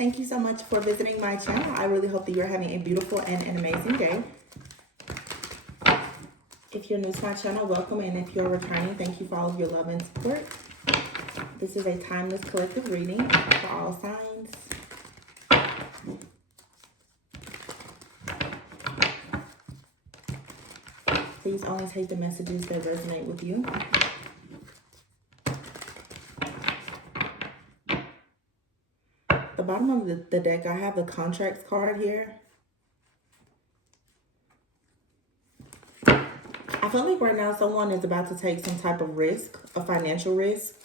Thank you so much for visiting my channel. I really hope that you're having a beautiful and an amazing day. If you're new to my channel, welcome. And if you're returning, thank you for all of your love and support. This is a timeless collective reading for all signs. Please only take the messages that resonate with you. The bottom of the deck, I have the contracts card here. I feel like right now someone is about to take some type of risk, a financial risk.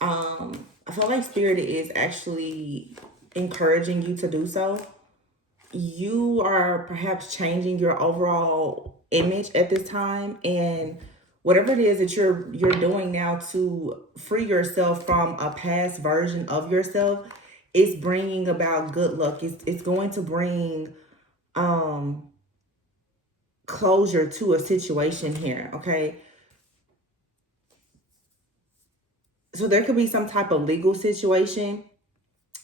I feel like Spirit is actually encouraging you to do so. You are perhaps changing your overall image at this time, and whatever it is that you're doing now to free yourself from a past version of yourself is bringing about good luck. It's going to bring closure to a situation here, okay? So there could be some type of legal situation.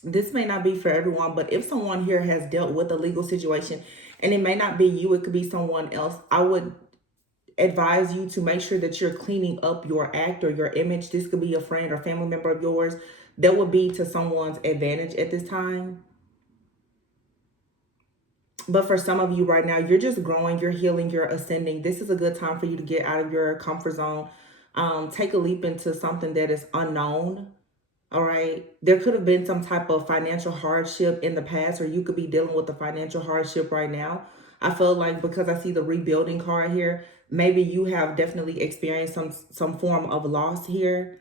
This may not be for everyone, but if someone here has dealt with a legal situation, and it may not be you, it could be someone else, I would advise you to make sure that you're cleaning up your act or your image. This could be a friend or family member of yours that would be to someone's advantage at this time. But for some of you right now, you're just growing, you're healing, you're ascending. This is a good time for you to get out of your comfort zone. Take a leap into something that is unknown. All right. There could have been some type of financial hardship in the past, or you could be dealing with the financial hardship right now. I feel like because I see the rebuilding card here, maybe you have definitely experienced some form of loss here.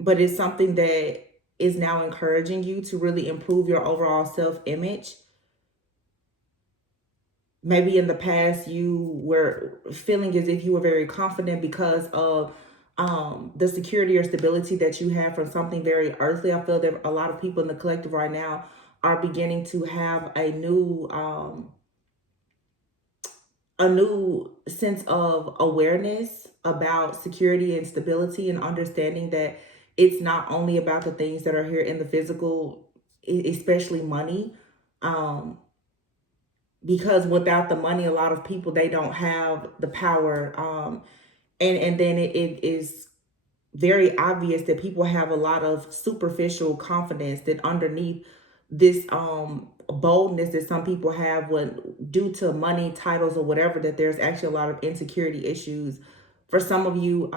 But it's something that is now encouraging you to really improve your overall self-image. Maybe in the past you were feeling as if you were very confident because of the security or stability that you have from something very earthly. I feel that a lot of people in the collective right now are beginning to have a new sense of awareness about security and stability, and understanding that it's not only about the things that are here in the physical, especially money. Because without the money, a lot of people, they don't have the power. And then it is very obvious that people have a lot of superficial confidence that underneath this boldness that some people have when due to money, titles, or whatever, that there's actually a lot of insecurity issues. For some of you,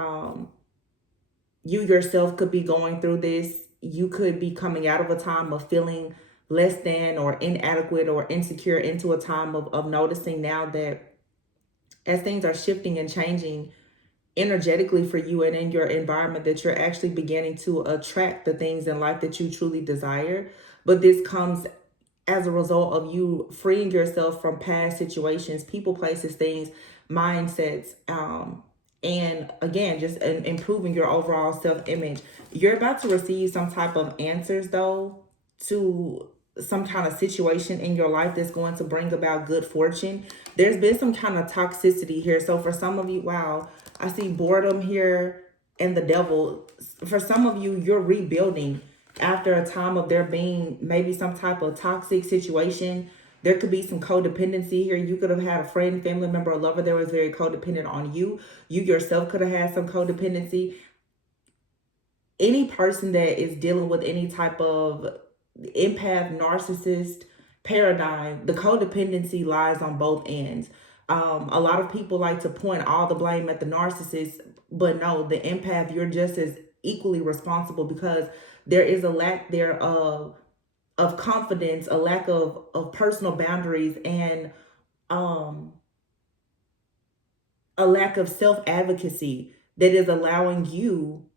you yourself could be going through this. You could be coming out of a time of feeling less than or inadequate or insecure into a time of noticing now that as things are shifting and changing energetically for you and in your environment, that you're actually beginning to attract the things in life that you truly desire. But this comes as a result of you freeing yourself from past situations, people, places, things, mindsets, and again, just improving your overall self-image. You're about to receive some type of answers, though, to some kind of situation in your life that's going to bring about good fortune. There's been some kind of toxicity here. So for some of you, wow, I see boredom here and the devil. For some of you, you're rebuilding after a time of there being maybe some type of toxic situation. There could be some codependency here. You could have had a friend, family member, or lover that was very codependent on you. You yourself could have had some codependency. Any person that is dealing with any type of empath, narcissist paradigm, the codependency lies on both ends. A lot of people like to point all the blame at the narcissist, but no, the empath, you're just as equally responsible, because there is a lack there of confidence, a lack of personal boundaries, and a lack of self-advocacy that is allowing you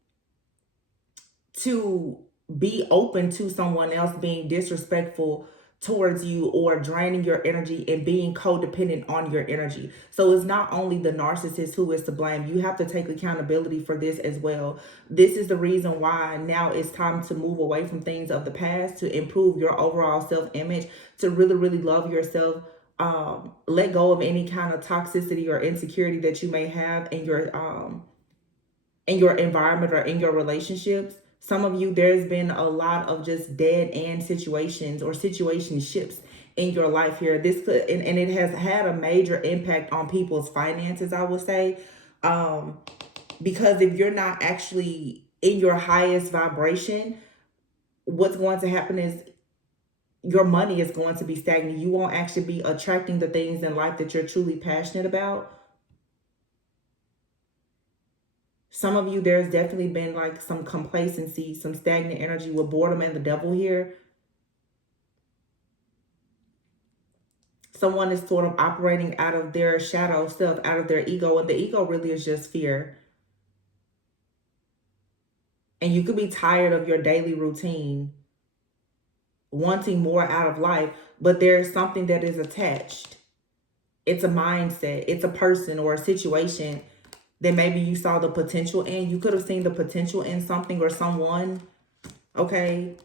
to be open to someone else being disrespectful towards you or draining your energy and being codependent on your energy. So it's not only the narcissist who is to blame. You have to take accountability for this as well. This is the reason why now it's time to move away from things of the past, to improve your overall self-image, to really, really love yourself. Let go of any kind of toxicity or insecurity that you may have in your environment or in your relationships. Some of you, there's been a lot of just dead end situations or situationships in your life here. This could, and it has had a major impact on people's finances, I would say. Um, because if you're not actually in your highest vibration, what's going to happen is your money is going to be stagnant. You won't actually be attracting the things in life that you're truly passionate about. Some of you, there's definitely been like some complacency, some stagnant energy with boredom and the devil here. Someone is sort of operating out of their shadow self, out of their ego, and the ego really is just fear. And you could be tired of your daily routine, wanting more out of life, but there's something that is attached. It's a mindset, it's a person or a situation that maybe you saw the potential in. You could have seen the potential in something or someone, okay?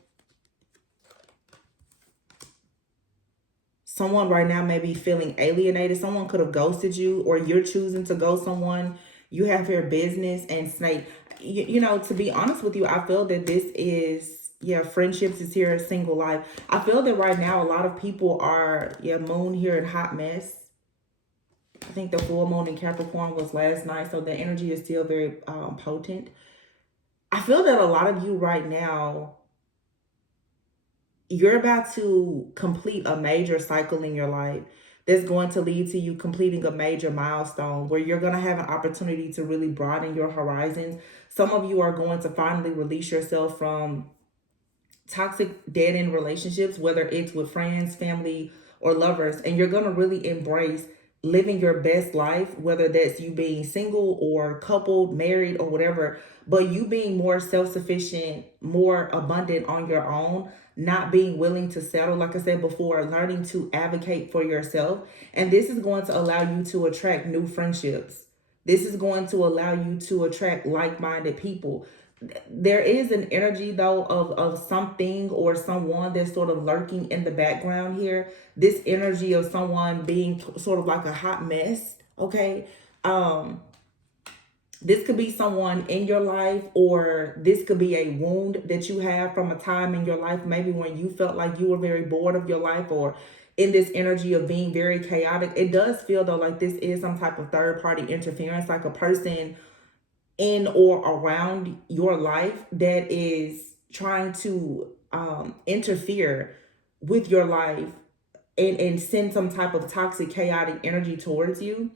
Someone right now may be feeling alienated. Someone could have ghosted you, or you're choosing to ghost someone. You have your business and snake. You know, to be honest with you, I feel that this is, yeah, friendships is here, single life. I feel that right now a lot of people are, yeah, moon here in hot mess. I think the full moon in Capricorn was last night, so the energy is still very potent. I feel that a lot of you right now, you're about to complete a major cycle in your life that's going to lead to you completing a major milestone where you're going to have an opportunity to really broaden your horizons. Some of you are going to finally release yourself from toxic dead end relationships, whether it's with friends, family, or lovers, and you're going to really embrace living your best life, whether that's you being single or coupled, married, or whatever, but you being more self-sufficient, more abundant on your own, not being willing to settle, like I said before, learning to advocate for yourself. And this is going to allow you to attract new friendships. This is going to allow you to attract like-minded people. There is an energy though of something or someone that's sort of lurking in the background here. This energy of someone being sort of like a hot mess, okay? This could be someone in your life, or this could be a wound that you have from a time in your life, maybe when you felt like you were very bored of your life, or in this energy of being very chaotic. It does feel though like this is some type of third party interference, like a person in or around your life that is trying to interfere with your life and send some type of toxic, chaotic energy towards you.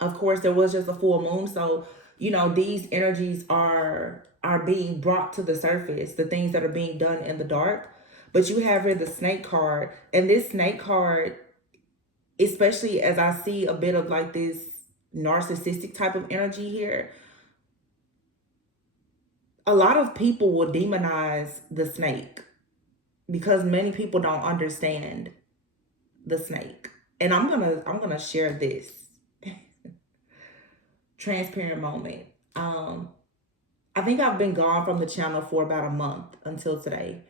Of course, there was just a full moon, so you know these energies are being brought to the surface, the things that are being done in the dark. But you have here the snake card, and this snake card, especially as I see a bit of like this narcissistic type of energy here, a lot of people will demonize the snake because many people don't understand the snake. And I'm gonna share this transparent moment. I think I've been gone from the channel for about a month until today.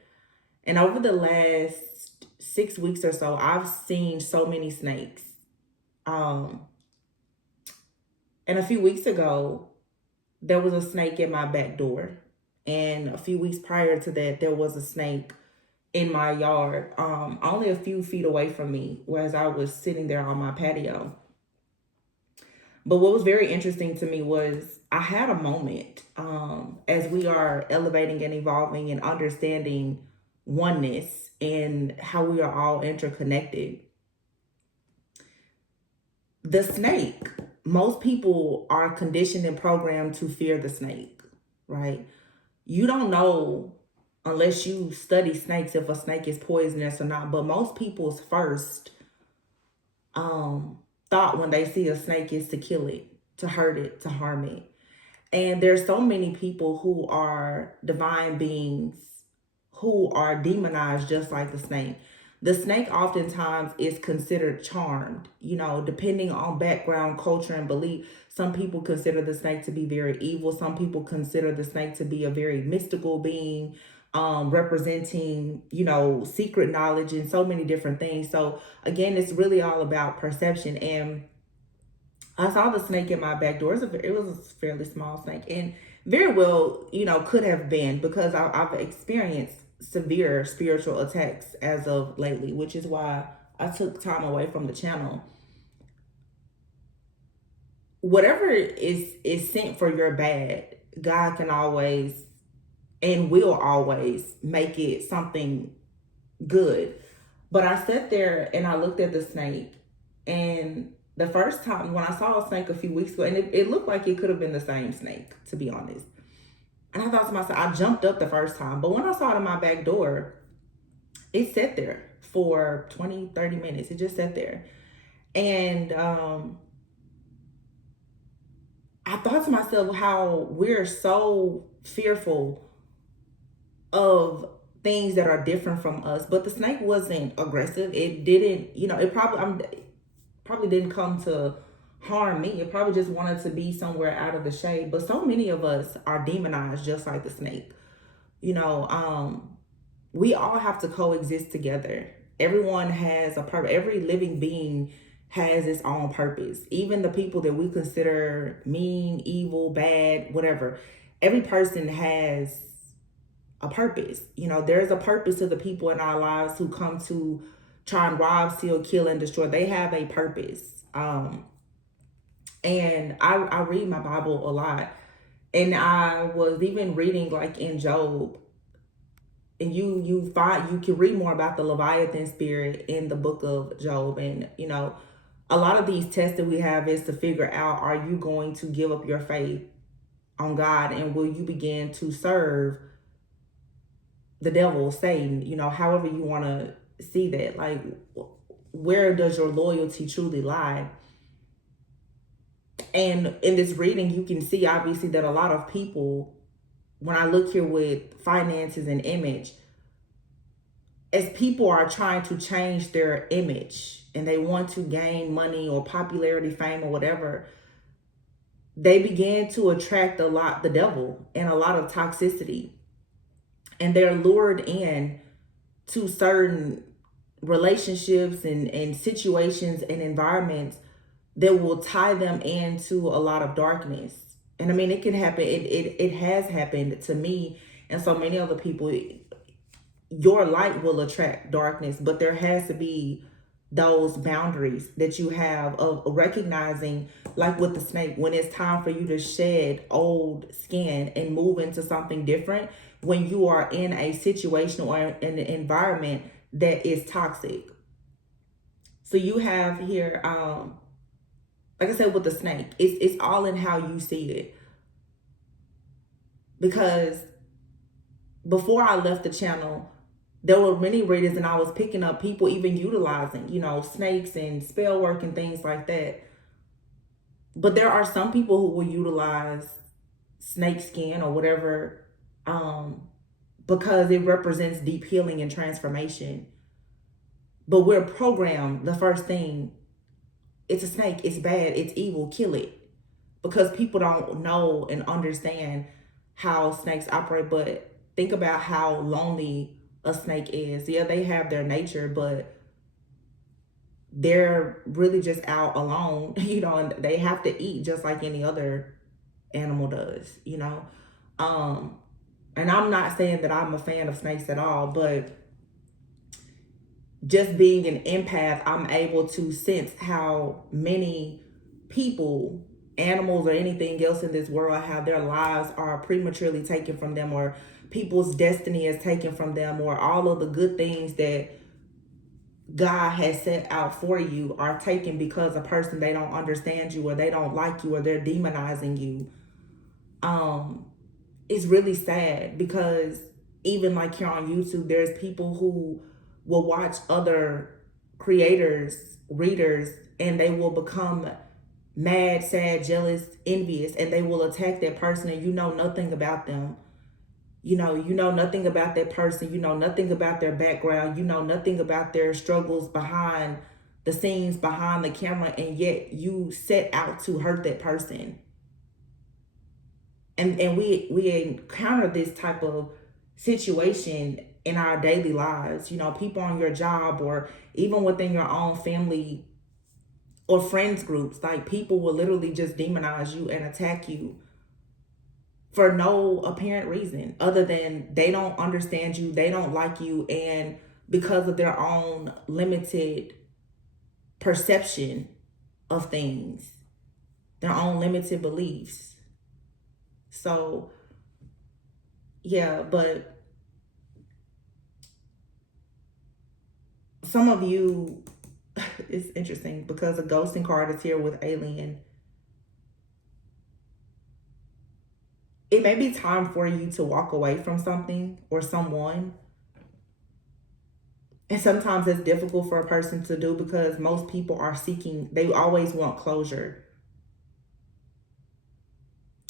And over the last 6 weeks or so, I've seen so many snakes. Um, and a few weeks ago, there was a snake in my back door. And a few weeks prior to that, there was a snake in my yard, only a few feet away from me, whereas I was sitting there on my patio. But what was very interesting to me was I had a moment as we are elevating and evolving and understanding oneness and how we are all interconnected. The snake, most people are conditioned and programmed to fear the snake, right? You don't know unless you study snakes if a snake is poisonous or not. But most people's first thought when they see a snake is to kill it, to hurt it, to harm it. And there's so many people who are divine beings who are demonized just like the snake. The snake oftentimes is considered charmed, you know, depending on background, culture, and belief. Some people consider the snake to be very evil. Some people consider the snake to be a very mystical being, representing, you know, secret knowledge and so many different things. So again, it's really all about perception. And I saw the snake in my back door. It was a fairly small snake. And very well, could have been, because I've experienced severe spiritual attacks as of lately, which is why I took time away from the channel. Whatever is sent for your bad, God can always and will always make it something good. But I sat there and I looked at the snake, and the first time when I saw a snake a few weeks ago, and it looked like it could have been the same snake, to be honest. And I thought to myself, I jumped up the first time, but when I saw it in my back door, it sat there for 20, 30 minutes. It just sat there. And I thought to myself how we're so fearful of things that are different from us. But the snake wasn't aggressive. It didn't, probably didn't come to harm me. It probably just wanted to be somewhere out of the shade. But so many of us are demonized just like the snake. We all have to coexist together. Everyone has a purpose. Every living being has its own purpose. Even the people that we consider mean, evil, bad, whatever. Every person has a purpose. There's a purpose to the people in our lives who come to try and rob, steal, kill, and destroy. They have a purpose. And I read my Bible a lot. And I was even reading like in Job, and you can read more about the Leviathan spirit in the book of Job. And a lot of these tests that we have is to figure out, are you going to give up your faith on God, and will you begin to serve the devil, Satan, however you want to see that? Like, where does your loyalty truly lie? And in this reading, you can see obviously that a lot of people, when I look here with finances and image, as people are trying to change their image and they want to gain money or popularity, fame, or whatever, they begin to attract the devil and a lot of toxicity. And they're lured in to certain relationships and situations and environments that will tie them into a lot of darkness. And I mean, it can happen. It has happened to me and so many other people. Your light will attract darkness, but there has to be those boundaries that you have of recognizing, like with the snake, when it's time for you to shed old skin and move into something different, when you are in a situation or in an environment that is toxic. So you have here, like I said, with the snake, it's all in how you see it. Because before I left the channel, there were many readers, and I was picking up people even utilizing, snakes and spell work and things like that. But there are some people who will utilize snake skin or whatever, because it represents deep healing and transformation. But we're programmed, the first thing, it's a snake, it's bad, it's evil, kill it. Because people don't know and understand how snakes operate. But think about how lonely a snake is. Yeah, they have their nature, but they're really just out alone, and they have to eat just like any other animal does, And I'm not saying that I'm a fan of snakes at all, but just being an empath, I'm able to sense how many people, animals, or anything else in this world, how their lives are prematurely taken from them, or people's destiny is taken from them, or all of the good things that God has set out for you are taken because a person, they don't understand you, or they don't like you, or they're demonizing you. It's really sad, because even like here on YouTube, there's people who will watch other creators, readers, and they will become mad, sad, jealous, envious, and they will attack that person, and you know nothing about them. You know nothing about that person. You know nothing about their background. You know nothing about their struggles behind the scenes, behind the camera, and yet you set out to hurt that person. And we encounter this type of situation in our daily lives. People on your job, or even within your own family or friends groups, like people will literally just demonize you and attack you for no apparent reason other than they don't understand you, they don't like you, and because of their own limited perception of things, their own limited beliefs. So, yeah, but some of you, it's interesting because a ghosting card is here with alien. It may be time for you to walk away from something or someone. And sometimes it's difficult for a person to do because most people are seeking, they always want closure.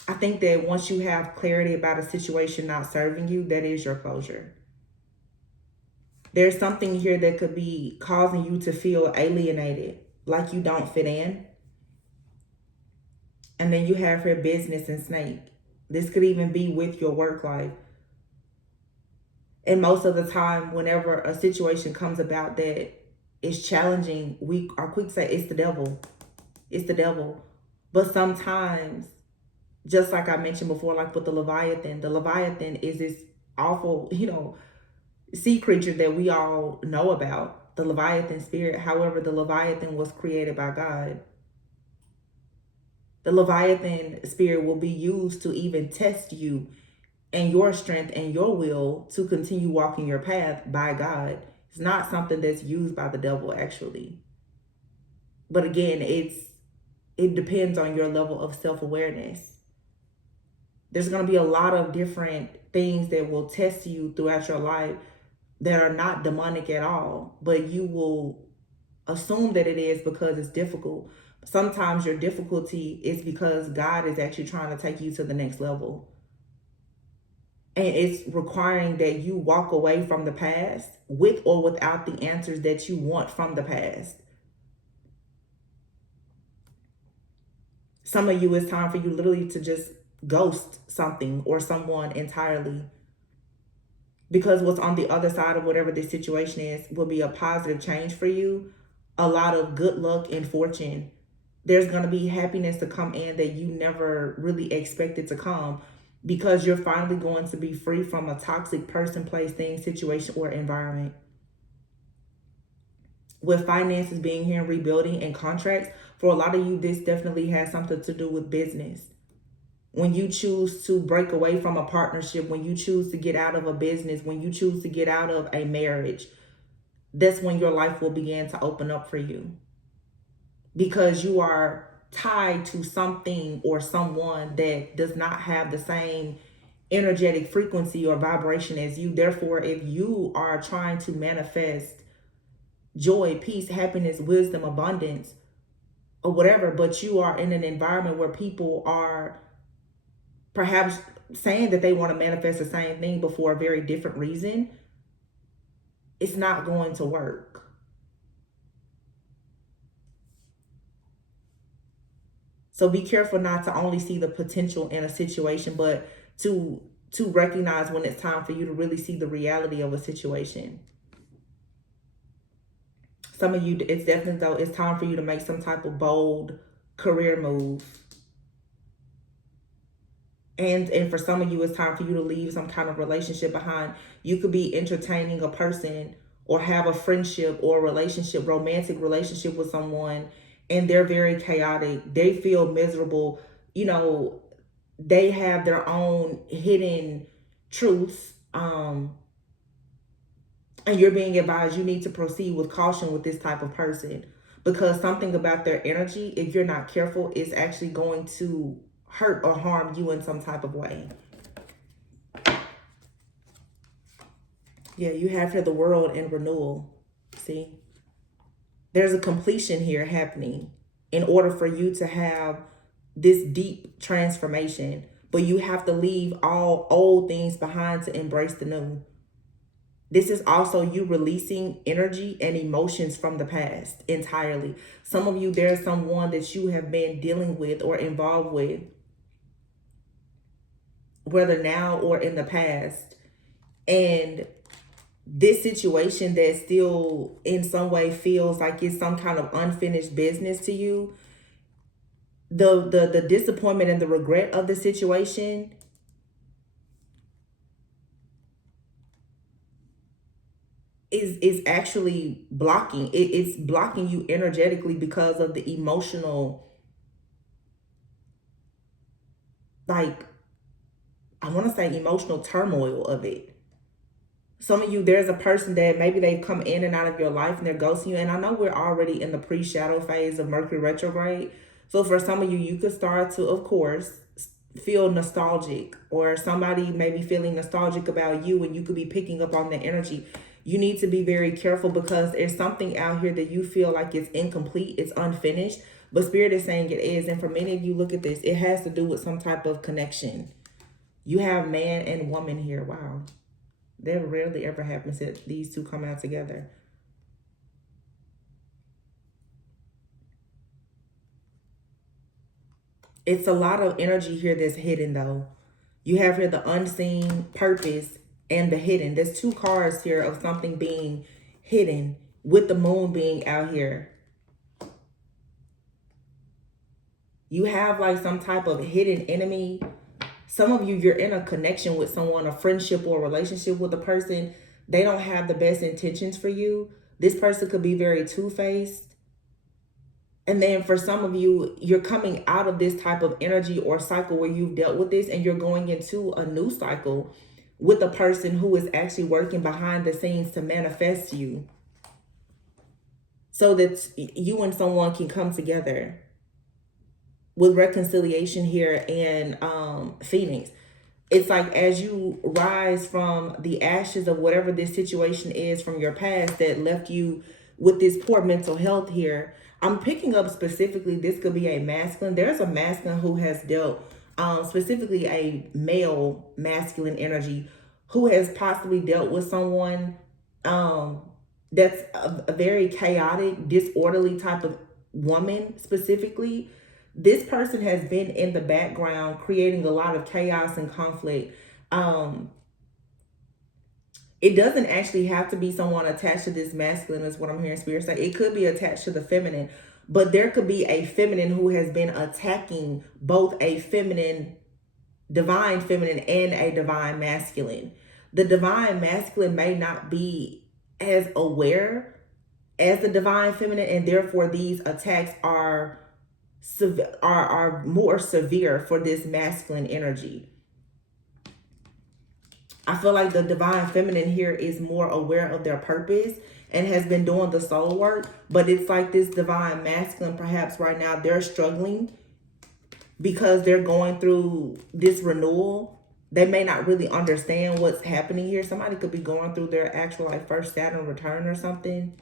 I think that once you have clarity about a situation not serving you, that is your closure. There's something here that could be causing you to feel alienated, like you don't fit in. And then you have here business and snake. This could even be with your work life. And most of the time, whenever a situation comes about that is challenging, we are quick to say it's the devil. It's the devil. But sometimes, just like I mentioned before, like with the Leviathan is this awful, sea creature that we all know about, the Leviathan spirit. However, the Leviathan was created by God. The Leviathan spirit will be used to even test you and your strength and your will to continue walking your path by God. It's not something that's used by the devil, actually. But again, it depends on your level of self-awareness. There's going to be a lot of different things that will test you throughout your life that are not demonic at all, but you will assume that it is because it's difficult. Sometimes your difficulty is because God is actually trying to take you to the next level. And it's requiring that you walk away from the past with or without the answers that you want from the past. Some of you, it's time for you literally to just ghost something or someone entirely. Because what's on the other side of whatever this situation is will be a positive change for you. A lot of good luck and fortune. There's going to be happiness to come in that you never really expected to come, because you're finally going to be free from a toxic person, place, thing, situation, or environment. With finances being here and rebuilding and contracts, for a lot of you, this definitely has something to do with business. When you choose to break away from a partnership, when you choose to get out of a business, when you choose to get out of a marriage, that's when your life will begin to open up for you. Because you are tied to something or someone that does not have the same energetic frequency or vibration as you. Therefore, if you are trying to manifest joy, peace, happiness, wisdom, abundance, or whatever, but you are in an environment where people are perhaps saying that they want to manifest the same thing but for a very different reason, it's not going to work. So be careful not to only see the potential in a situation, but to recognize when it's time for you to really see the reality of a situation. Some of you, it's definitely though, it's time for you to make some type of bold career move. And for some of you, it's time for you to leave some kind of relationship behind. You could be entertaining a person or have a friendship or a relationship, romantic relationship with someone, and they're very chaotic. They feel miserable. They have their own hidden truths. And you're being advised you need to proceed with caution with this type of person, because something about their energy, if you're not careful, is actually going to hurt or harm you in some type of way. Yeah, you have here the world and renewal. See? There's a completion here happening in order for you to have this deep transformation. But you have to leave all old things behind to embrace the new. This is also you releasing energy and emotions from the past entirely. Some of you, there's someone that you have been dealing with or involved with, whether now or in the past. And this situation that still in some way feels like it's some kind of unfinished business to you, the disappointment and the regret of the situation is actually blocking it's blocking you energetically because of the emotional, like, I want to say emotional turmoil of it. Some of you, there's a person that maybe they've come in and out of your life and they're ghosting you. And I know we're already in the pre-shadow phase of Mercury retrograde. So for some of you, you could start to, of course, feel nostalgic, or somebody may be feeling nostalgic about you and you could be picking up on the energy. You need to be very careful because there's something out here that you feel like it's incomplete, it's unfinished, but Spirit is saying it is. And for many of you, look at this. It has to do with some type of connection. You have man and woman here. Wow. That rarely ever happens that these two come out together. It's a lot of energy here that's hidden though. You have here the unseen, purpose, and the hidden. There's two cards here of something being hidden, with the moon being out here. You have like some type of hidden enemy. Some of you, you're in a connection with someone, a friendship or a relationship with a person. They don't have the best intentions for you. This person could be very two-faced. And then for some of you, you're coming out of this type of energy or cycle where you've dealt with this, and you're going into a new cycle with a person who is actually working behind the scenes to manifest you so that you and someone can come together with reconciliation here in Phoenix. It's like as you rise from the ashes of whatever this situation is from your past that left you with this poor mental health here, I'm picking up specifically, this could be a masculine. There's a masculine who has dealt, specifically a male masculine energy, who has possibly dealt with someone that's a very chaotic, disorderly type of woman specifically. This person has been in the background creating a lot of chaos and conflict. Um, it doesn't actually have to be someone attached to this masculine, is what I'm hearing Spirit say. It could be attached to the feminine, but there could be a feminine who has been attacking both a feminine, divine feminine, and a divine masculine. The divine masculine may not be as aware as the divine feminine, and therefore these attacks are more severe for this masculine energy. I feel like the divine feminine here is more aware of their purpose and has been doing the soul work, but it's like this divine masculine, perhaps right now they're struggling because they're going through this renewal. They may not really understand what's happening here. Somebody could be going through their actual like first Saturn return or something.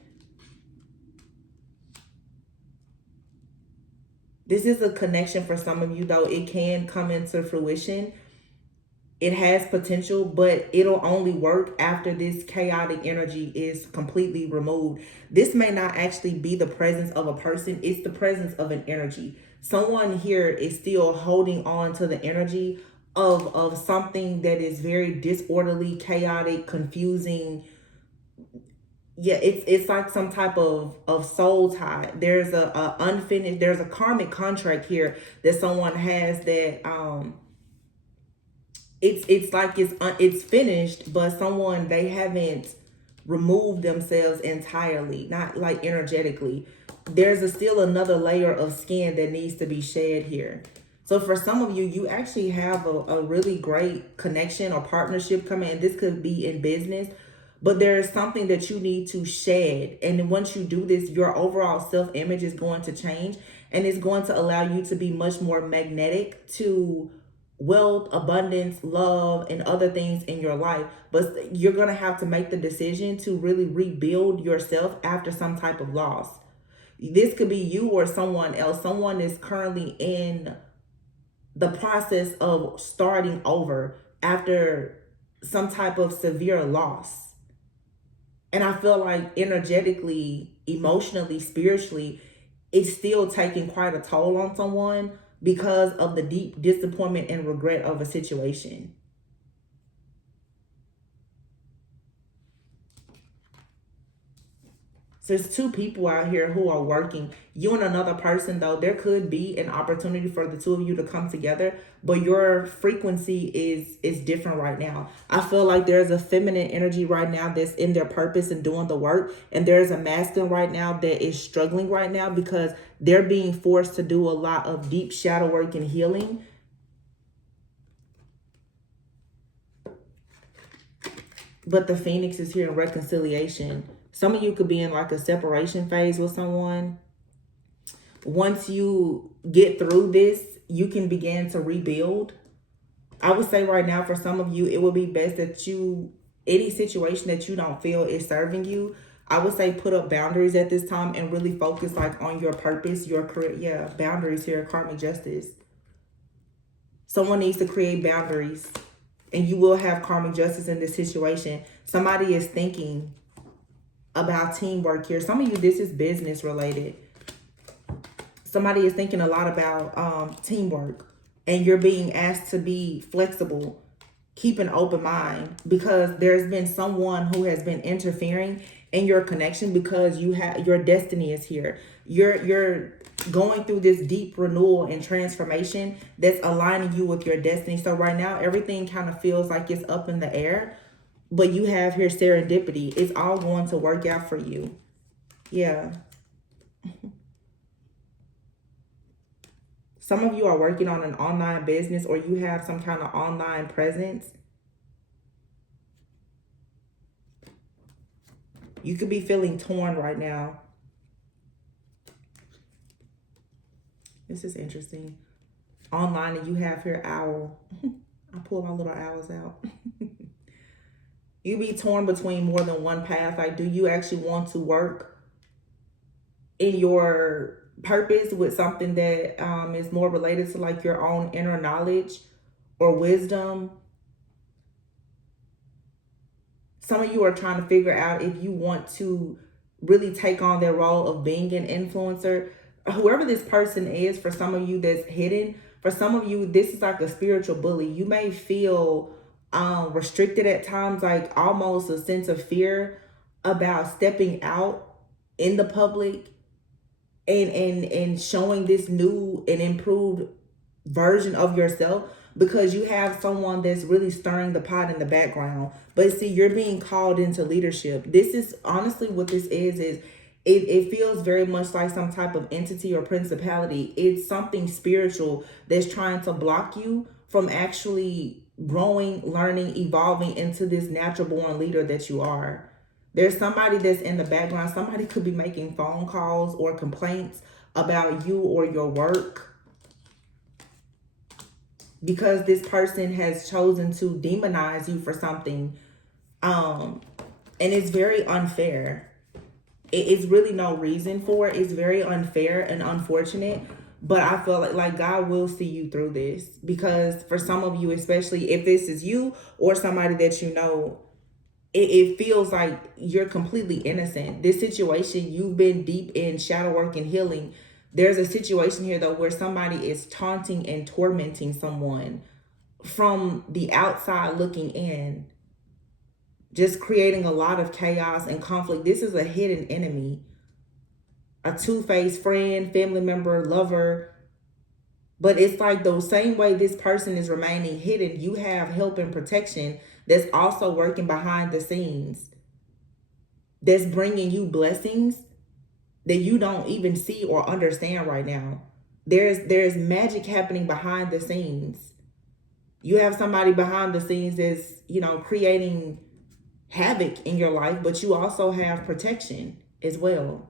This is a connection for some of you, though. It can come into fruition. It has potential, but it'll only work after this chaotic energy is completely removed. This may not actually be the presence of a person. It's the presence of an energy. Someone here is still holding on to the energy of something that is very disorderly, chaotic, confusing. Yeah, it's like some type of soul tie. There's a unfinished, there's a karmic contract here that someone has that it's like it's finished, but someone, they haven't removed themselves entirely, not like energetically. There's still another layer of skin that needs to be shed here. So for some of you, you actually have a really great connection or partnership coming in. This could be in business, but there is something that you need to shed. And then once you do this, your overall self-image is going to change, and it's going to allow you to be much more magnetic to wealth, abundance, love, and other things in your life. But you're going to have to make the decision to really rebuild yourself after some type of loss. This could be you or someone else. Someone is currently in the process of starting over after some type of severe loss. And I feel like energetically, emotionally, spiritually, it's still taking quite a toll on someone because of the deep disappointment and regret of a situation. So there's two people out here who are working. You and another person, though, there could be an opportunity for the two of you to come together, but your frequency is different right now. I feel like there's a feminine energy right now that's in their purpose and doing the work, and there's a masculine right now that is struggling right now because they're being forced to do a lot of deep shadow work and healing. But the Phoenix is here in reconciliation. Some of you could be in like a separation phase with someone. Once you get through this, you can begin to rebuild. I would say right now for some of you, it would be best that any situation that you don't feel is serving you, I would say put up boundaries at this time and really focus like on your purpose, your career. Yeah, boundaries here, karmic justice. Someone needs to create boundaries, and you will have karmic justice in this situation. Somebody is thinking about teamwork here. Some of you, this is business related. Somebody is thinking a lot about teamwork, and you're being asked to be flexible. Keep an open mind, because there's been someone who has been interfering in your connection because your destiny is here. You're going through this deep renewal and transformation that's aligning you with your destiny. So right now, everything kind of feels like it's up in the air, but you have here serendipity. It's all going to work out for you. Yeah. Some of you are working on an online business, or you have some kind of online presence. You could be feeling torn right now. This is interesting. Online, and you have here owl. I pull my little owls out. You be torn between more than one path. Like, do you actually want to work in your purpose with something that is more related to like your own inner knowledge or wisdom? Some of you are trying to figure out if you want to really take on that role of being an influencer. Whoever this person is, for some of you that's hidden, for some of you, this is like a spiritual bully. You may feel restricted at times, like almost a sense of fear about stepping out in the public and showing this new and improved version of yourself, because you have someone that's really stirring the pot in the background. But see, you're being called into leadership. This is honestly what this is it feels very much like some type of entity or principality. It's something spiritual that's trying to block you from actually growing, learning, evolving into this natural born leader that you are. There's somebody that's in the background. Somebody could be making phone calls or complaints about you or your work, because this person has chosen to demonize you for something. And it's very unfair. It's really no reason for it. It's very unfair and unfortunate. But I feel like God will see you through this, because for some of you, especially if this is you or somebody that you know, it feels like you're completely innocent. This situation, you've been deep in shadow work and healing. There's a situation here, though, where somebody is taunting and tormenting someone from the outside looking in, just creating a lot of chaos and conflict. This is a hidden enemy, a two-faced friend, family member, lover. But it's like the same way this person is remaining hidden, you have help and protection that's also working behind the scenes, that's bringing you blessings that you don't even see or understand right now. There's magic happening behind the scenes. You have somebody behind the scenes that's, creating havoc in your life, but you also have protection as well.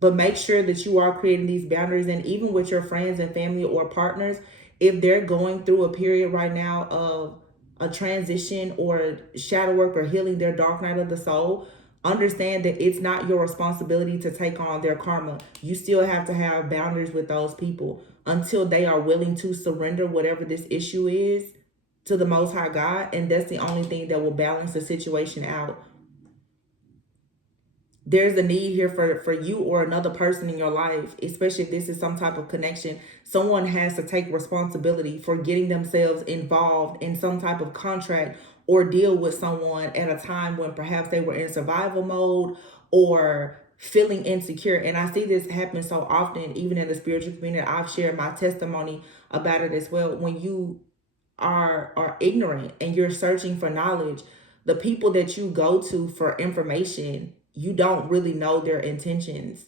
But make sure that you are creating these boundaries. And even with your friends and family or partners, if they're going through a period right now of a transition or shadow work or healing their dark night of the soul, understand that it's not your responsibility to take on their karma. You still have to have boundaries with those people until they are willing to surrender whatever this issue is to the Most High God. And that's the only thing that will balance the situation out. There's a need here for you or another person in your life, especially if this is some type of connection. Someone has to take responsibility for getting themselves involved in some type of contract or deal with someone at a time when perhaps they were in survival mode or feeling insecure. And I see this happen so often, even in the spiritual community. I've shared my testimony about it as well. When you are ignorant and you're searching for knowledge, the people that you go to for information, you don't really know their intentions.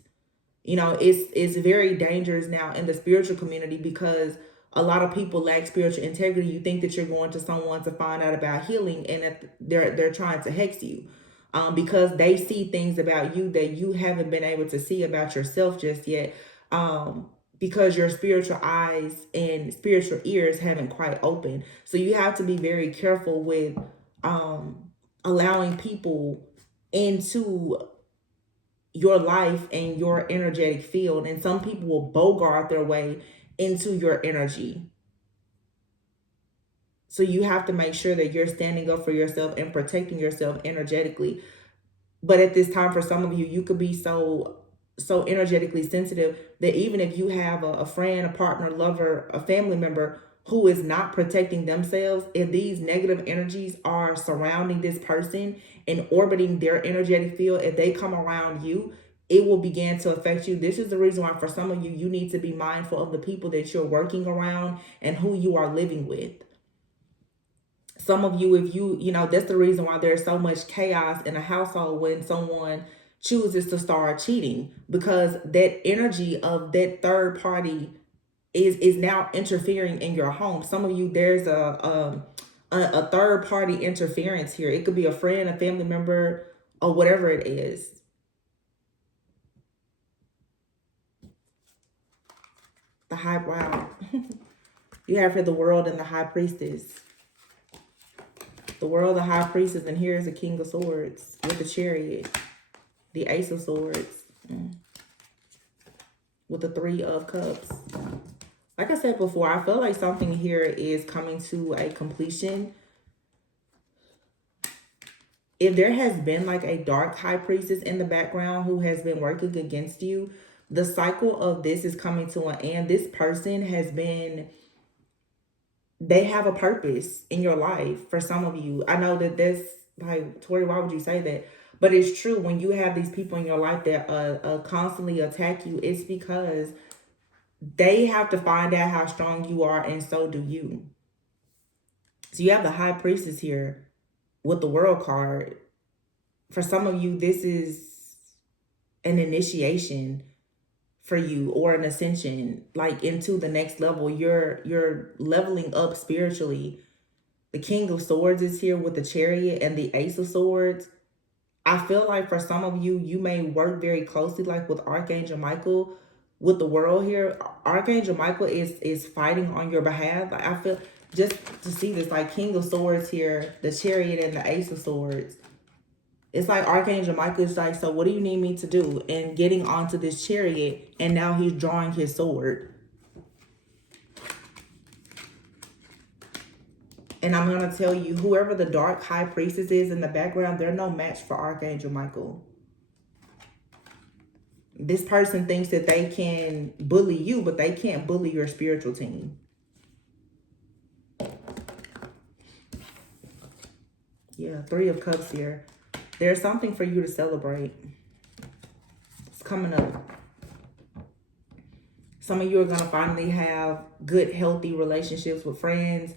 It's very dangerous now in the spiritual community because a lot of people lack spiritual integrity. You think that you're going to someone to find out about healing, and that they're trying to hex you, because they see things about you that you haven't been able to see about yourself just yet, because your spiritual eyes and spiritual ears haven't quite opened. So you have to be very careful with allowing people into your life and your energetic field. And some people will bogart their way into your energy. So you have to make sure that you're standing up for yourself and protecting yourself energetically. But at this time, for some of you, you could be so energetically sensitive that even if you have a friend, a partner, lover, a family member who is not protecting themselves, if these negative energies are surrounding this person and orbiting their energetic field, if they come around you, it will begin to affect you. This is the reason why for some of you, you need to be mindful of the people that you're working around and who you are living with. Some of you, if that's the reason why there's so much chaos in a household when someone chooses to start cheating, because that energy of that third party is now interfering in your home. Some of you, there's a third party interference here. It could be a friend, a family member, or whatever it is. The high, wow. You have here the world and the high priestess. The world, the high priestess, and here's the king of swords with the chariot, the ace of swords, with the three of cups. Like I said before, I feel like something here is coming to a completion. If there has been like a dark high priestess in the background who has been working against you, the cycle of this is coming to an end. This person they have a purpose in your life. For some of you, I know that this, like, Tori, why would you say that? But it's true. When you have these people in your life that constantly attack you, it's because they have to find out how strong you are, and so do you. So you have the high priestess here with the world card. For some of you, this is an initiation for you, or an ascension, like into the next level. You're leveling up spiritually. The king of swords is here with the chariot and the ace of swords. I feel like for some of you, you may work very closely, like with Archangel Michael, with the world here. Archangel Michael is fighting on your behalf. Like, I feel, just to see this, like king of swords here, the chariot and the ace of swords. It's like Archangel Michael is like, so what do you need me to do? And getting onto this chariot, and now he's drawing his sword. And I'm going to tell you, whoever the dark high priestess is in the background, they're no match for Archangel Michael. This person thinks that they can bully you, but they can't bully your spiritual team. Yeah, three of cups here. There's something for you to celebrate. It's coming up. Some of you are going to finally have good, healthy relationships with friends,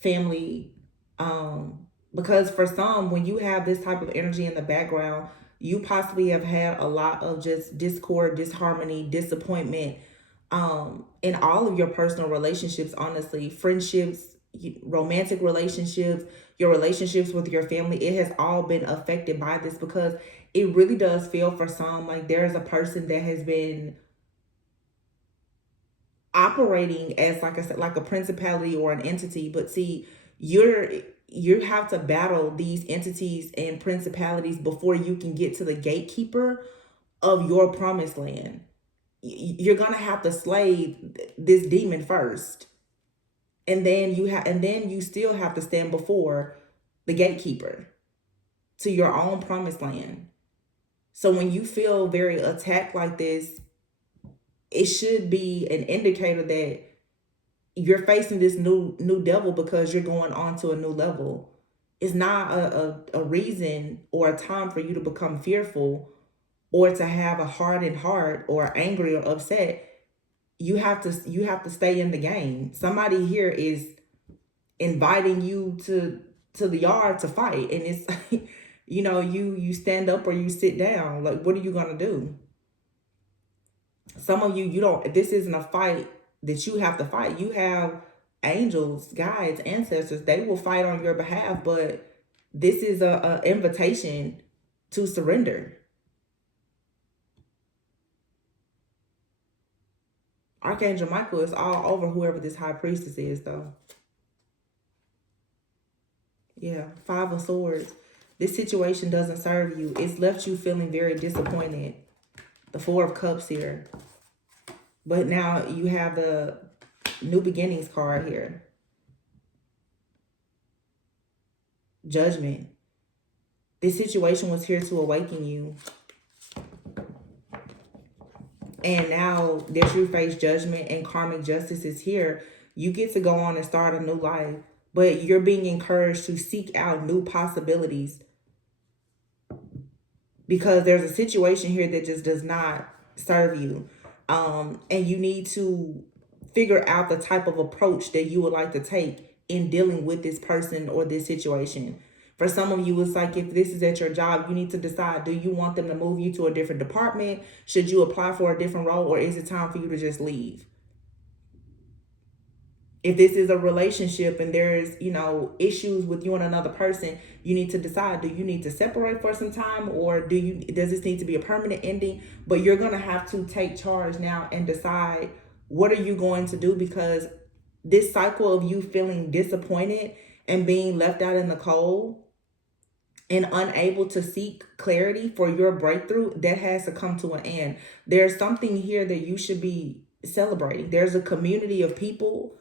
family. Because for some, when you have this type of energy in the background, you possibly have had a lot of just discord, disharmony, disappointment, in all of your personal relationships, honestly, friendships, romantic relationships, your relationships with your family. It has all been affected by this, because it really does feel for some like there is a person that has been operating as, like I said, like a principality or an entity. But see, you have to battle these entities and principalities before you can get to the gatekeeper of your promised land. You're gonna have to slay this demon first, and then you still have to stand before the gatekeeper to your own promised land. So when you feel very attacked like this, it should be an indicator that you're facing this new devil, because you're going on to a new level. It's not a reason or a time for you to become fearful or to have a hardened heart or angry or upset. You have to stay in the game. Somebody here is inviting you to the yard to fight, and it's you stand up or you sit down. Like, what are you gonna do? Some of you don't, this isn't a fight that you have to fight. You have angels, guides, ancestors. They will fight on your behalf, but this is a invitation to surrender. Archangel Michael is all over whoever this high priestess is, though. Yeah, Five of Swords. This situation doesn't serve you. It's left you feeling very disappointed. The Four of Cups here. But now you have the New Beginnings card here. Judgment. This situation was here to awaken you. And now that you face judgment and karmic justice is here, you get to go on and start a new life. But you're being encouraged to seek out new possibilities, because there's a situation here that just does not serve you. And you need to figure out the type of approach that you would like to take in dealing with this person or this situation. For some of you, it's like, if this is at your job, you need to decide, do you want them to move you to a different department? Should you apply for a different role, or is it time for you to just leave? If this is a relationship and there's, issues with you and another person, you need to decide, do you need to separate for some time, or does this need to be a permanent ending? But you're going to have to take charge now and decide, what are you going to do? Because this cycle of you feeling disappointed and being left out in the cold and unable to seek clarity for your breakthrough, that has to come to an end. There's something here that you should be celebrating. There's a community of people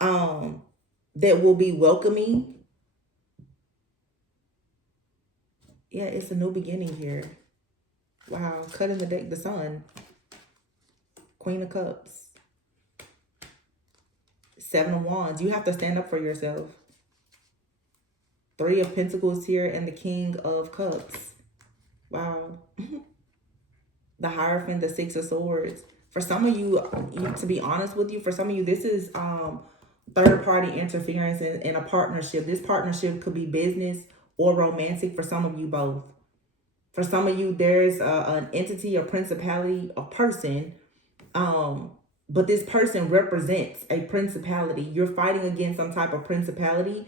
that will be welcoming. Yeah, it's a new beginning here. Wow, cutting the deck, the Sun. Queen of Cups. Seven of Wands. You have to stand up for yourself. Three of Pentacles here and the King of Cups. Wow. The Hierophant, the Six of Swords. For some of you, to be honest with you, for some of you, this is third-party interference in a partnership. This partnership could be business or romantic. For some of you, both. For some of you, there's an entity, a principality, a person, but this person represents a principality. You're fighting against some type of principality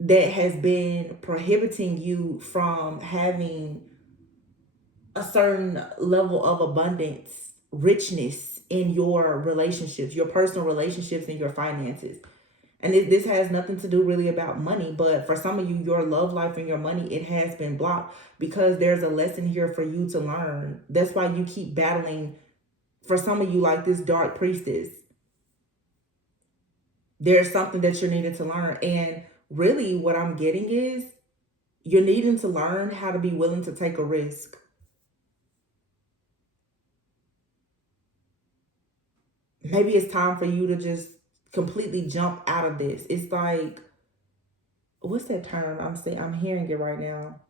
that has been prohibiting you from having a certain level of abundance, richness in your relationships, your personal relationships, and your finances. And this has nothing to do really about money, but for some of you, your love life and your money, it has been blocked because there's a lesson here for you to learn. That's why you keep battling. For some of you, like this dark priestess, there's something that you're needing to learn. And really what I'm getting is you're needing to learn how to be willing to take a risk. Maybe it's time for you to just completely jump out of this. It's like, what's that term? I'm hearing it right now.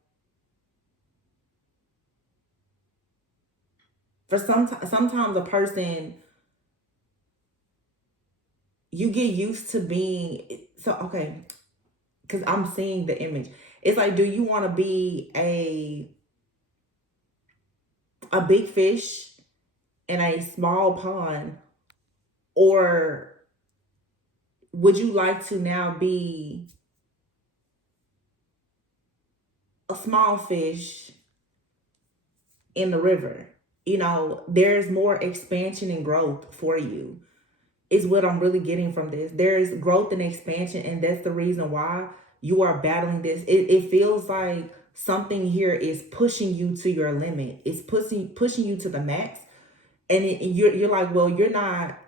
For sometimes a person, you get used to being, so okay, because I'm seeing the image. It's like, do you want to be a big fish in a small pond, or would you like to now be a small fish in the river? There's more expansion and growth for you, is what I'm really getting from this. There's growth and expansion, and that's the reason why you are battling this. It feels like something here is pushing you to your limit. It's pushing you to the max. And you're like, well, you're not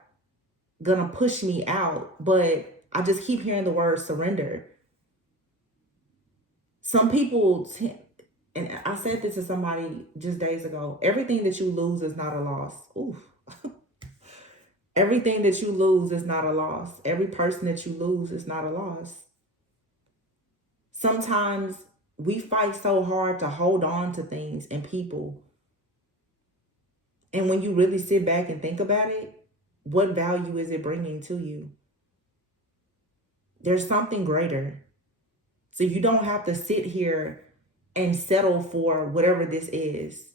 gonna push me out, but I just keep hearing the word surrender. Some people, and I said this to somebody just days ago, everything that you lose is not a loss. Ooh. Everything that you lose is not a loss. Every person that you lose is not a loss. Sometimes we fight so hard to hold on to things and people. And when you really sit back and think about it, what value is it bringing to you? There's something greater. So you don't have to sit here and settle for whatever this is.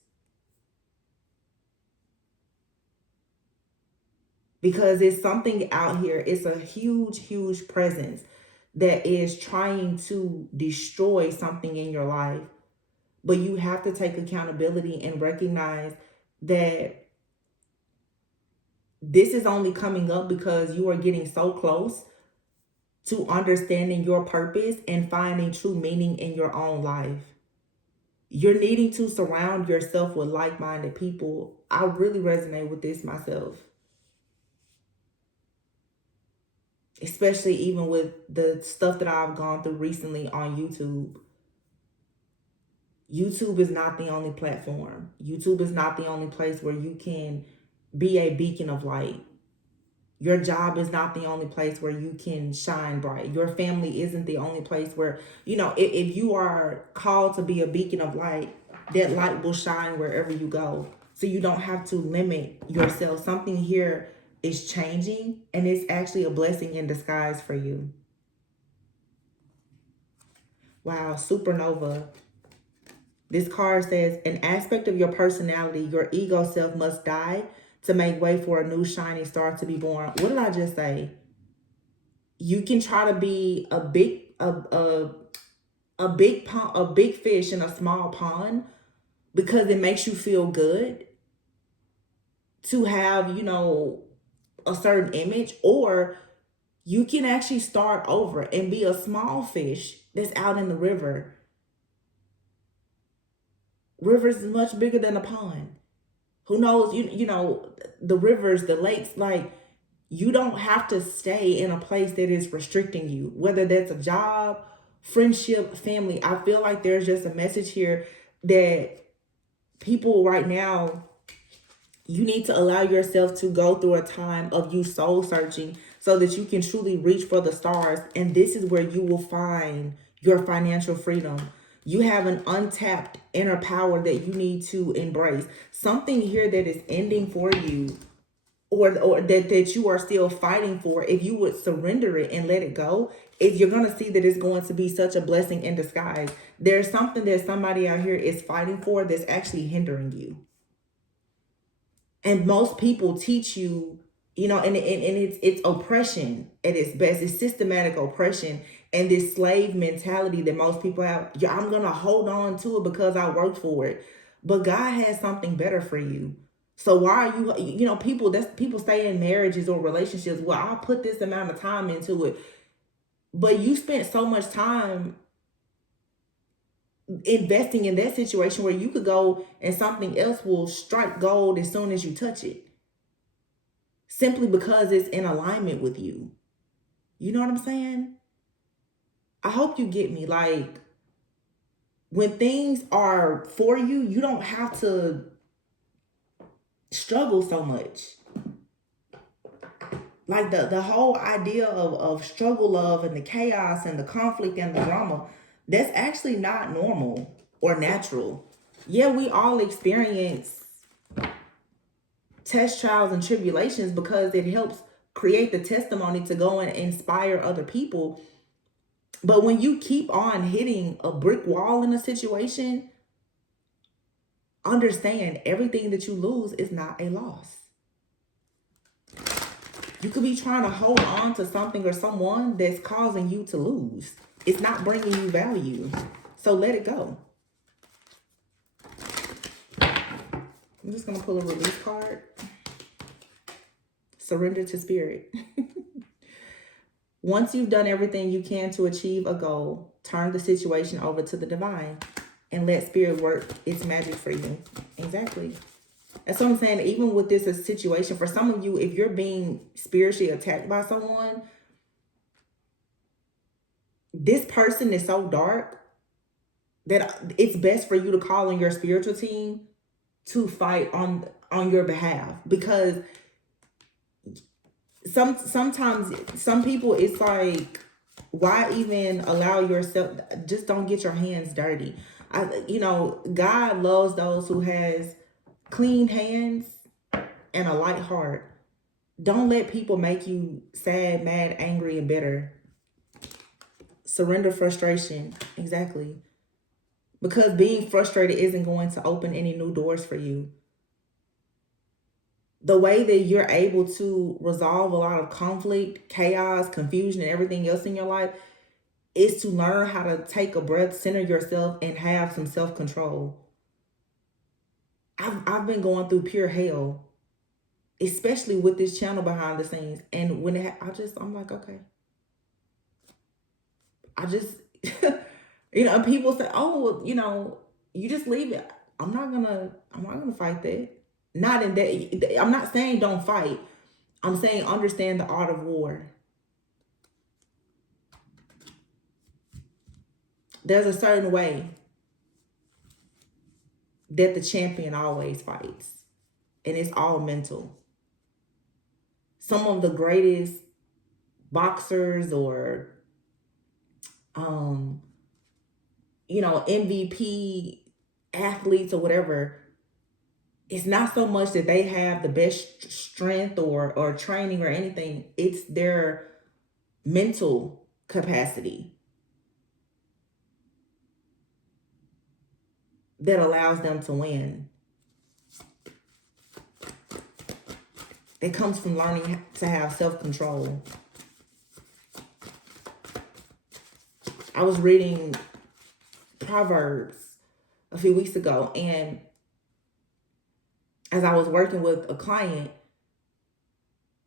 Because it's something out here, it's a huge, huge presence that is trying to destroy something in your life. But you have to take accountability and recognize that this is only coming up because you are getting so close to understanding your purpose and finding true meaning in your own life. You're needing to surround yourself with like-minded people. I really resonate with this myself. Especially even with the stuff that I've gone through recently on YouTube. YouTube is not the only platform. YouTube is not the only place where you can be a beacon of light. Your job is not the only place where you can shine bright. Your family isn't the only place where, if you are called to be a beacon of light, that light will shine wherever you go. So you don't have to limit yourself. Something here is changing, and it's actually a blessing in disguise for you. Wow, supernova. This card says, an aspect of your personality, your ego self, must die to make way for a new shining star to be born. What did I just say? You can try to be a big fish in a small pond because it makes you feel good to have, a certain image, or you can actually start over and be a small fish that's out in the river. Rivers is much bigger than a pond. Who knows, the rivers, the lakes, like, you don't have to stay in a place that is restricting you, whether that's a job, friendship, family. I feel like there's just a message here that people right now, you need to allow yourself to go through a time of you soul searching so that you can truly reach for the stars. And this is where you will find your financial freedom. You have an untapped inner power that you need to embrace. Something here that is ending for you, or that you are still fighting for. If you would surrender it and let it go, you're going to see that it's going to be such a blessing in disguise. There's something that somebody out here is fighting for that's actually hindering you. And most people teach you, and it's oppression at its best. It's systematic oppression and this slave mentality that most people have. Yeah, I'm going to hold on to it because I worked for it. But God has something better for you. So why are you, people stay in marriages or relationships. Well, I'll put this amount of time into it. But you spent so much time investing in that situation where you could go and something else will strike gold as soon as you touch it. Simply because it's in alignment with you. You know what I'm saying? I hope you get me. Like, when things are for you, you don't have to struggle so much. Like the whole idea of struggle love and the chaos and the conflict and the drama, that's actually not normal or natural. Yeah, we all experience test trials and tribulations because it helps create the testimony to go and inspire other people. But when you keep on hitting a brick wall in a situation, understand everything that you lose is not a loss. You could be trying to hold on to something or someone that's causing you to lose. It's not bringing you value. So let it go. I'm just going to pull a release card. Surrender to spirit. Once you've done everything you can to achieve a goal, turn the situation over to the divine and let spirit work its magic for you. Exactly. That's what I'm saying. Even with this situation, for some of you, if you're being spiritually attacked by someone, this person is so dark that it's best for you to call on your spiritual team to fight on your behalf. Because sometimes some people, it's like Why even allow yourself? Just don't get your hands dirty. God loves those who has clean hands and a light heart. Don't let people make you sad, mad, angry, and bitter. Surrender frustration. Exactly. Because being frustrated isn't going to open any new doors for you. The way that you're able to resolve a lot of conflict, chaos, confusion, and everything else in your life is to learn how to take a breath, center yourself, and have some self control. I've been going through pure hell, especially with this channel behind the scenes. And when I'm like, okay, I just, and people say, oh, well, you just leave it. I'm not gonna fight that. Not in that. I'm not saying don't fight. I'm saying understand the art of war. There's a certain way that the champion always fights, and it's all mental. Some of the greatest boxers or MVP athletes or whatever, it's not so much that they have the best strength or training or anything. It's their mental capacity that allows them to win. It comes from learning to have self-control. I was reading Proverbs a few weeks ago, and as I was working with a client,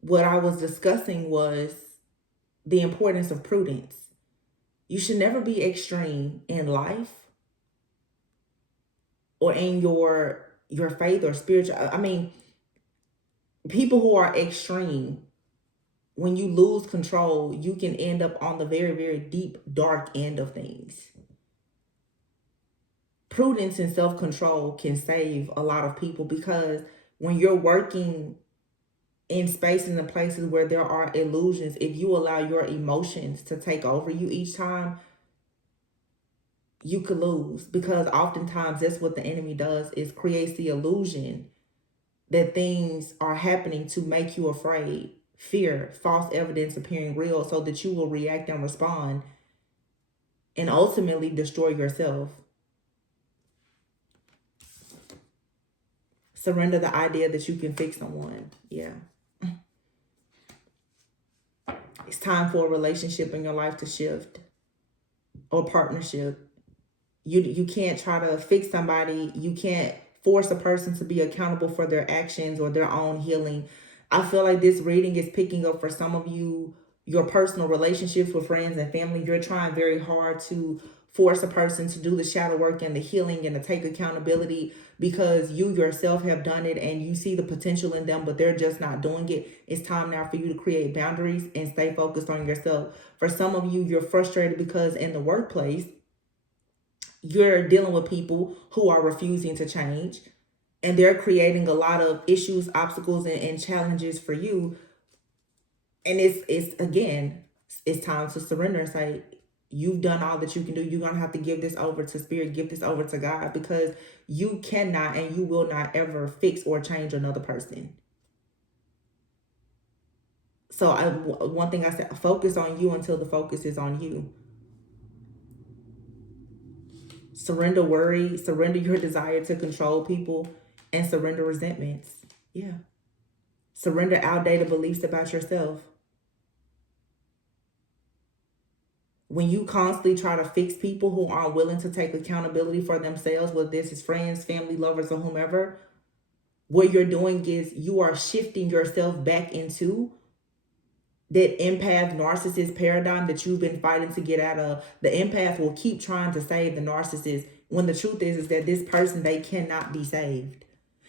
what I was discussing was the importance of prudence. You should never be extreme in life or in your faith or spiritual. I mean, people who are extreme, when you lose control, you can end up on the very, very deep, dark end of things. Prudence and self-control can save a lot of people, because when you're working in spaces and places where there are illusions, if you allow your emotions to take over you each time, you could lose, because oftentimes that's what the enemy does, is creates the illusion that things are happening to make you afraid, fear, false evidence appearing real, so that you will react and respond and ultimately destroy yourself. Surrender the idea that you can fix someone. Yeah. It's time for a relationship in your life to shift, or partnership. You can't try to fix somebody. You can't force a person to be accountable for their actions or their own healing. I feel like this reading is picking up for some of you, your personal relationships with friends and family. You're trying very hard to force a person to do the shadow work and the healing and to take accountability, because you yourself have done it and you see the potential in them, but they're just not doing it. It's time now for you to create boundaries and stay focused on yourself. For some of you, you're frustrated because in the workplace, you're dealing with people who are refusing to change, and they're creating a lot of issues, obstacles, and challenges for you. And it's time to surrender and say, you've done all that you can do. You're going to have to give this over to Spirit, give this over to God, because you cannot and you will not ever fix or change another person. So one thing I said, focus on you until the focus is on you. Surrender worry, surrender your desire to control people, and surrender resentments. Yeah. Surrender outdated beliefs about yourself. When you constantly try to fix people who aren't willing to take accountability for themselves, whether this is friends, family, lovers, or whomever, what you're doing is you are shifting yourself back into that empath narcissist paradigm that you've been fighting to get out of. The empath will keep trying to save the narcissist, when the truth is that this person, they cannot be saved.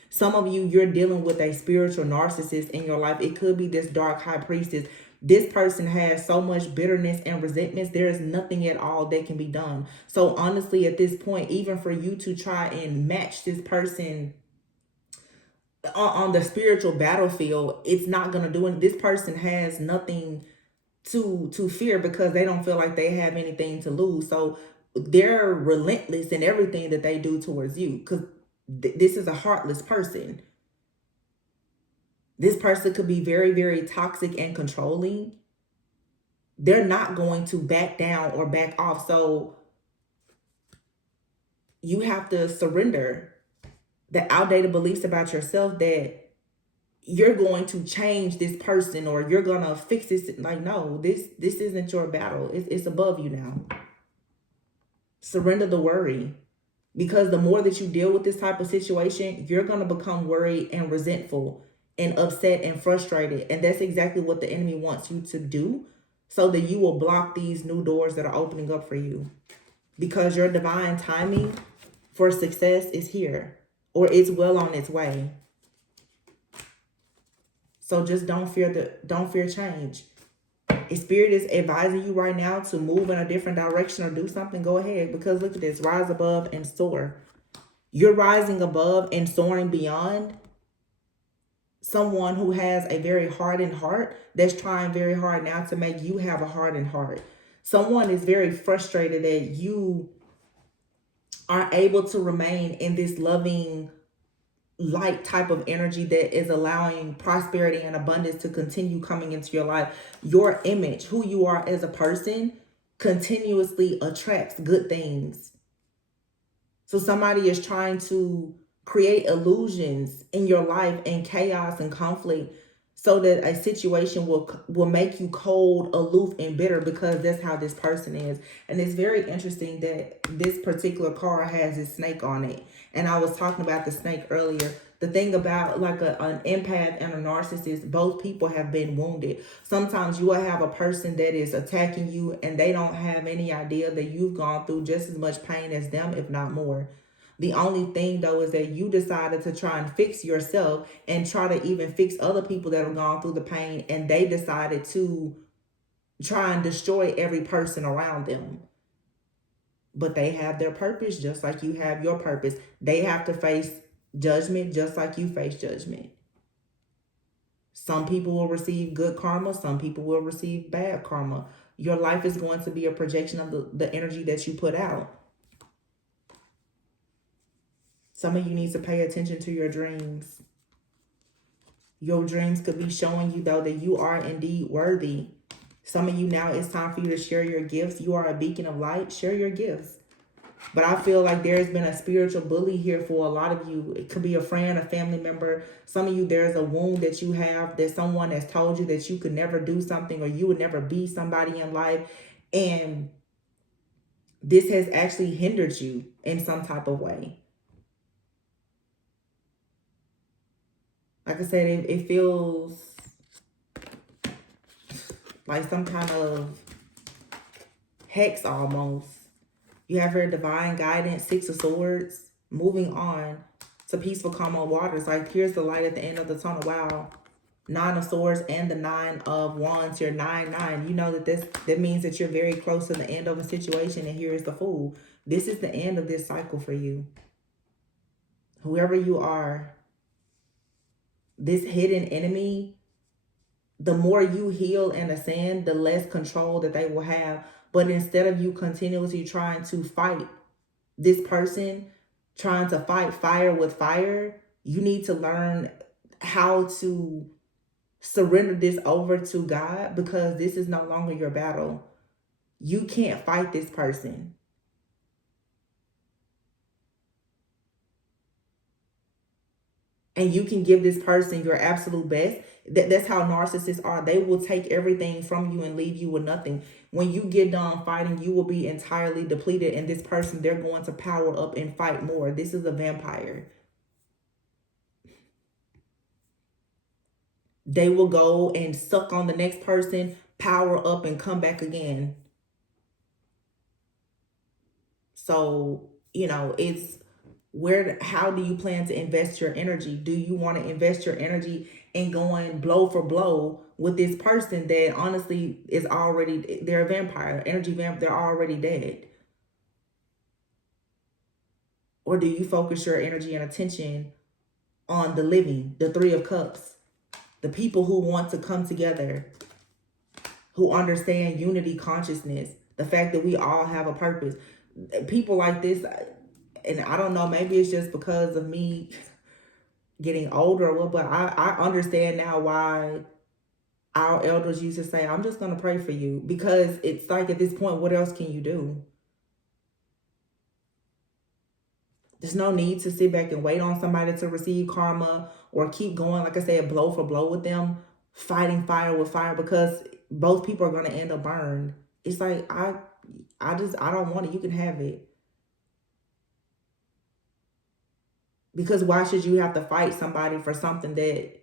Some of you, you're dealing with a spiritual narcissist in your life. It could be this dark high priestess. This person has so much bitterness and resentments. There is nothing at all that can be done. So honestly, at this point, even for you to try and match this person on the spiritual battlefield, it's not going to do it. This person has nothing to fear because they don't feel like they have anything to lose. So they're relentless in everything that they do towards you, because this is a heartless person. This person could be very, very toxic and controlling. They're not going to back down or back off. So you have to surrender the outdated beliefs about yourself that you're going to change this person or you're gonna fix this. Like, no, this isn't your battle. It's above you now. Surrender the worry, because the more that you deal with this type of situation, you're gonna become worried and resentful and upset and frustrated, and that's exactly what the enemy wants you to do, so that you will block these new doors that are opening up for you, because your divine timing for success is here, or it's well on its way. So just don't fear change. If spirit is advising you right now to move in a different direction or do something, go ahead. Because look at this, rise above and soar. You're rising above and soaring beyond someone who has a very hardened heart that's trying very hard now to make you have a hardened heart. Someone is very frustrated that you are able to remain in this loving light type of energy that is allowing prosperity and abundance to continue coming into your life. Your image, who you are as a person, continuously attracts good things. So somebody is trying to create illusions in your life and chaos and conflict, so that a situation will make you cold, aloof, and bitter, because that's how this person is. And it's very interesting that this particular card has a snake on it. And I was talking about the snake earlier. The thing about like an empath and a narcissist, both people have been wounded. Sometimes you will have a person that is attacking you and they don't have any idea that you've gone through just as much pain as them, if not more. The only thing though is that you decided to try and fix yourself and try to even fix other people that have gone through the pain, and they decided to try and destroy every person around them. But they have their purpose just like you have your purpose. They have to face judgment just like you face judgment. Some people will receive good karma, some people will receive bad karma. Your life is going to be a projection of the energy that you put out. Some of you need to pay attention to your dreams. Your dreams could be showing you, though, that you are indeed worthy. Some of you now, it's time for you to share your gifts. You are a beacon of light. Share your gifts. But I feel like there's been a spiritual bully here for a lot of you. It could be a friend, a family member. Some of you, there's a wound that you have, that someone has told you that you could never do something or you would never be somebody in life. And this has actually hindered you in some type of way. Like I said, it feels like some kind of hex almost. You have her divine guidance, 6 of Swords, moving on to peaceful, calm waters. Like, here's the light at the end of the tunnel. Wow. 9 of Swords and the 9 of Wands. You're 9-9. You know that means that you're very close to the end of a situation. And here is the Fool. This is the end of this cycle for you. Whoever you are, this hidden enemy, the more you heal and ascend, the less control that they will have. But instead of you continuously trying to fight this person, trying to fight fire with fire, you need to learn how to surrender this over to God, because this is no longer your battle. You can't fight this person. And you can give this person your absolute best. That's how narcissists are. They will take everything from you and leave you with nothing. When you get done fighting, you will be entirely depleted. And this person, they're going to power up and fight more. This is a vampire. They will go and suck on the next person, power up, and come back again. So, it's how do you plan to invest your energy? Do you want to invest your energy in going blow for blow with this person that honestly is already, they're a vampire, energy vamp, they're already dead? Or do you focus your energy and attention on the living, the 3 of Cups, the people who want to come together, who understand unity consciousness, the fact that we all have a purpose. People like this, and I don't know, maybe it's just because of me getting older or what, but I understand now why our elders used to say, I'm just going to pray for you, because it's like at this point, what else can you do? There's no need to sit back and wait on somebody to receive karma or keep going, like I said, blow for blow with them, fighting fire with fire, because both people are going to end up burned. It's like, I don't want it. You can have it. Because why should you have to fight somebody for something that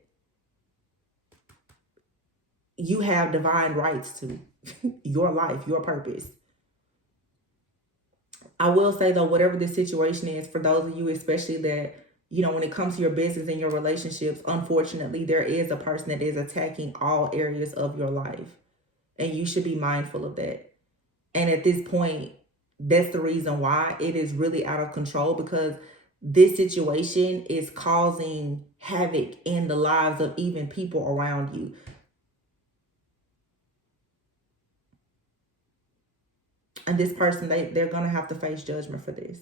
you have divine rights to? Your life, your purpose. I will say though, whatever the situation is, for those of you especially that, when it comes to your business and your relationships, unfortunately, there is a person that is attacking all areas of your life. And you should be mindful of that. And at this point, that's the reason why it is really out of control, because this situation is causing havoc in the lives of even people around you. And this person, they're going to have to face judgment for this.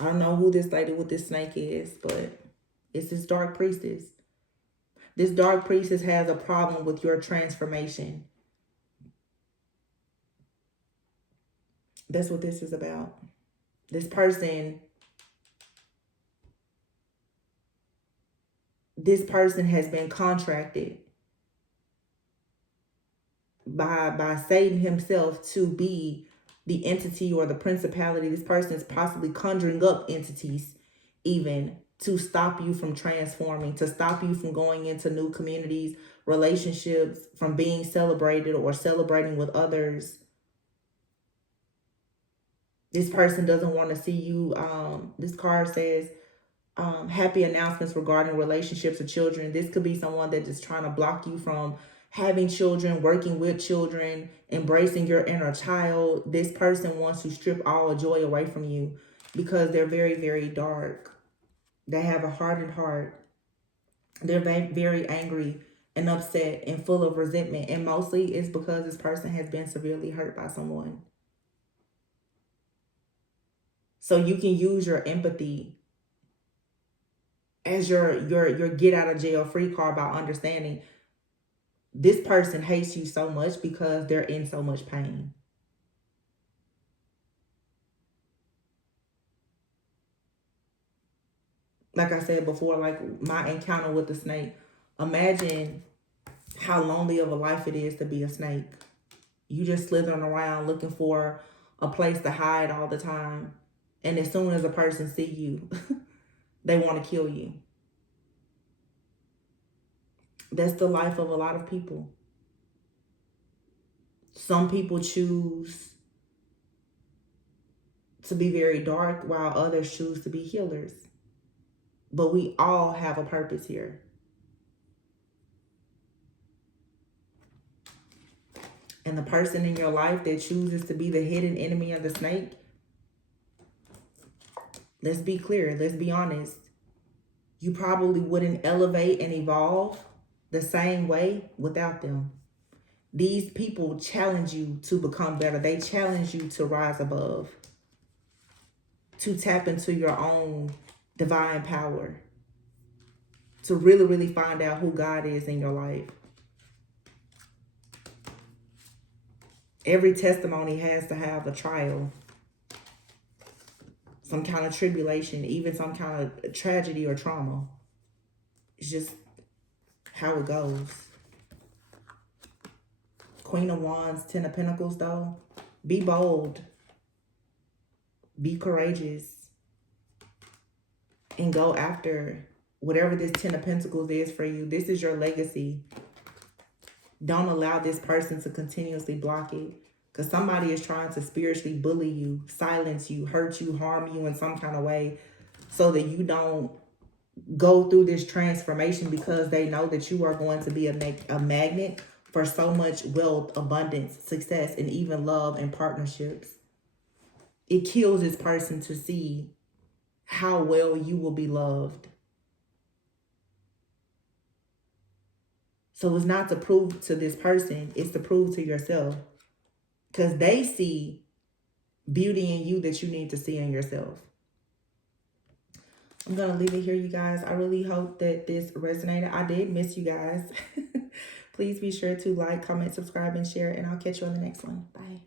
I don't know who this lady with this snake is, but it's this dark priestess. This dark priestess has a problem with your transformation. That's what this is about. This person has been contracted by Satan himself to be the entity or the principality. This person is possibly conjuring up entities even to stop you from transforming, to stop you from going into new communities, relationships, from being celebrated or celebrating with others. This person doesn't want to see you. This card says, happy announcements regarding relationships or children. This could be someone that is trying to block you from having children, working with children, embracing your inner child. This person wants to strip all joy away from you because they're very, very dark. They have a hardened heart. They're very angry and upset and full of resentment. And mostly it's because this person has been severely hurt by someone. So you can use your empathy as your get out of jail free card by understanding this person hates you so much because they're in so much pain. Like I said before, like my encounter with the snake, imagine how lonely of a life it is to be a snake. You just slithering around looking for a place to hide all the time. And as soon as a person see you, they want to kill you. That's the life of a lot of people. Some people choose to be very dark while others choose to be healers. But we all have a purpose here. And the person in your life that chooses to be the hidden enemy of the snake, let's be clear, let's be honest. You probably wouldn't elevate and evolve the same way without them. These people challenge you to become better. They challenge you to rise above, to tap into your own divine power, to really, really find out who God is in your life. Every testimony has to have a trial, some kind of tribulation, even some kind of tragedy or trauma. It's just how it goes. Queen of Wands, Ten of Pentacles, though. Be bold. Be courageous. And go after whatever this Ten of Pentacles is for you. This is your legacy. Don't allow this person to continuously block it. Because somebody is trying to spiritually bully you, silence you, hurt you, harm you in some kind of way so that you don't go through this transformation, because they know that you are going to be a magnet for so much wealth, abundance, success, and even love and partnerships. It kills this person to see how well you will be loved. So it's not to prove to this person, it's to prove to yourself. Because they see beauty in you that you need to see in yourself. I'm going to leave it here, you guys. I really hope that this resonated. I did miss you guys. Please be sure to like, comment, subscribe, and share, and I'll catch you on the next one. Bye.